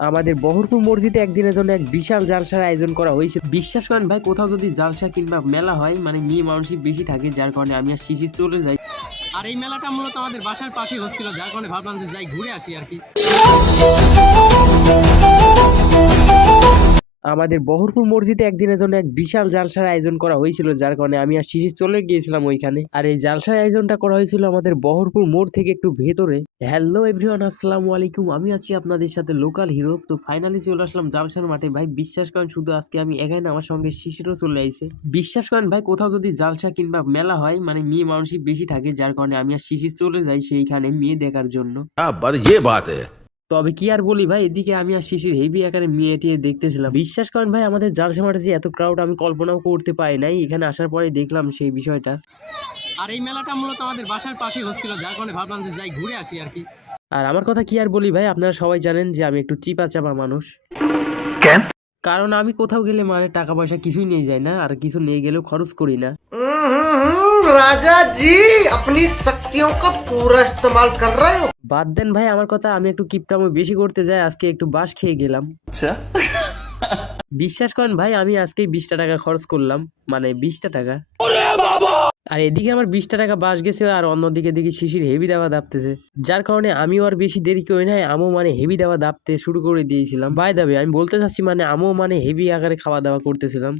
আমাদের বহরপুর মসজিদে একদিনের জন্য এক বিশাল জালসার আয়োজন করা হয়েছিল। বিশ্বাস করেন ভাই, কোথাও যদি জালসা কিংবা মেলা হয় মানে মেয়ে মানুষই বেশি থাকে, যার কারণে আমি আর শিশির চলে যাই। আর এই মেলাটা মূলত আমাদের বাসার পাশেই হচ্ছিল, যার কারণে ভাবলাম যে যাই ঘুরে আসি আর কি। আমাদের বহরপুর মসজিদে একদিনের জন্য এক বিশাল জালসার আয়োজন করা হয়েছিল, যার কারণে আমি আর শিশির চলে গিয়েছিলাম ওইখানে। আর এই জালসার আয়োজনটা করা হয়েছিল আমাদের বহরপুর মোড় থেকে একটু ভেতরে। হ্যালো এভরিওয়ান, আসসালামু আলাইকুম। আমি আছি আপনাদের সাথে লোকাল হিরো। তো ফাইনালি চলে আসলাম জালসার মাঠে। ভাই বিশ্বাস করেন, শুধু আজকে আমি একাই না, আমার সঙ্গে শিশিরও চলে আইছে। বিশ্বাস করেন ভাই, কোথাও যদি জালসা কিংবা মেলা হয় মানে মেয়ে মানুষই বেশি থাকে, যার কারণে আমি আর শিশির চলে যাই সেইখানে মেয়ে দেখার জন্য। ये बात है। তবে কি আর বলি ভাই, এদিকে আমি আর শিশির হেভি আকারে মেয়ে টিয়ে দেখতেছিলাম। বিশ্বাস করেন ভাই, আমাদের জালসা মাঠে যে এত ক্রাউড আমি কল্পনাও করতে পারি নাই। এখানে আসার পরে দেখলাম সেই বিষয়টা। আর এই মেলাটা মূলত আমাদের বাসার পাশেই হচ্ছিল, যার কারণে ভাবলাম যে যাই ঘুরে আসি আর কি। আর আমার কথা কি আর বলি ভাই, আপনারা সবাই জানেন যে আমি একটু চিপা চাপা মানুষ। কেন? কারণ আমি কোথাও গেলে মানে টাকা পয়সা কিছুই নিয়ে যাই না, আর কিছু নিয়ে গেলেও খরচ করি না। राजा जी अपनी शक्तियों का पूरा इस्तेमाल कर रहे हो। বাদ দেন ভাই আমার কথা, আমি একটু কিপটামো বেশি করতে যাই। আজকে একটু বাস খেয়ে গেলাম। अच्छा। বিশ্বাস করেন ভাই, আমি আজকেই 20টা টাকা খরচ করলাম, মানে 20টা টাকা। আর এদিকে আমার 20টা টাকা বাস গেছে, আর অন্যদিকে দেখি শিশির হেভি দেওয়া দাপতেছে, যার কারণে আমিও আর বেশি দেরি করি নাই। আমিও মানে হেভি দেওয়া দাপতে শুরু করে দিয়েছিলাম। বাই দাবে আমি বলতে চাচ্ছি, মানে আমিও মানে হেভি আকারে খাওয়া দাওয়া করতেছিলাম।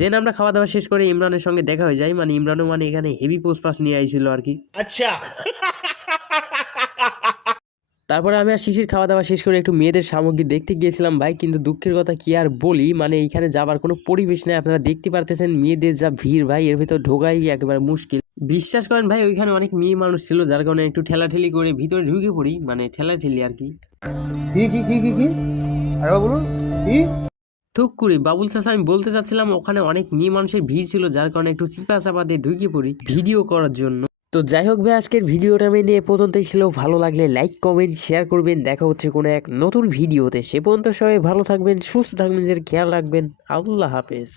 দেন আমরা খাওয়া দাওয়া শেষ করে ইমরানের সঙ্গে দেখা হয়ে যায়। মানে ইমরানও মানে এখানে হেভি পোস্ট পাস নিয়ে আইছিল আর কি। अच्छा তারপরে আমি আর শিশির খাওয়া দাওয়া শেষ করে একটু মেয়েদের সামগ্রী দেখতে গিয়েছিলাম ভাই। কিন্তু দুঃখের কথা কি আর বলি, মানে এইখানে যাবার কোনো পরিবেশ নেই। আপনারা দেখতে পারতেছেন মেয়েদের যা ভিড় ভাই, এর ভিতর ঢোকাই একেবারে মুশকিল। বিশ্বাস করেন ভাই, ওইখানে অনেক মেয়ে মানুষ ছিল, যার কারণে একটু ঠেলাঠেলি করে ভিতরে ঢুকে পড়ি, মানে ঠেলাঠেলি আর কি। কি আরে বলুন কি থুক করি বাবুল চাচা, আমি বলতে চাচ্ছিলাম ওখানে অনেক মেয়ে মানুষের ভিড় ছিল, যার কারণে একটু চিপা চাপা দিয়ে ঢুকে পড়ি ভিডিও করার জন্য। তো যাই হোক ভাই, আজকের ভিডিওটা আমি নিয়ে পর্যন্তই ছিল। ভালো লাগলে লাইক কমেন্ট শেয়ার করবেন। দেখা হচ্ছে কোনো এক নতুন ভিডিওতে। সে পর্যন্ত সবাই ভালো থাকবেন, সুস্থ থাকবেন, নিজের খেয়াল রাখবেন। আল্লাহ হাফেজ।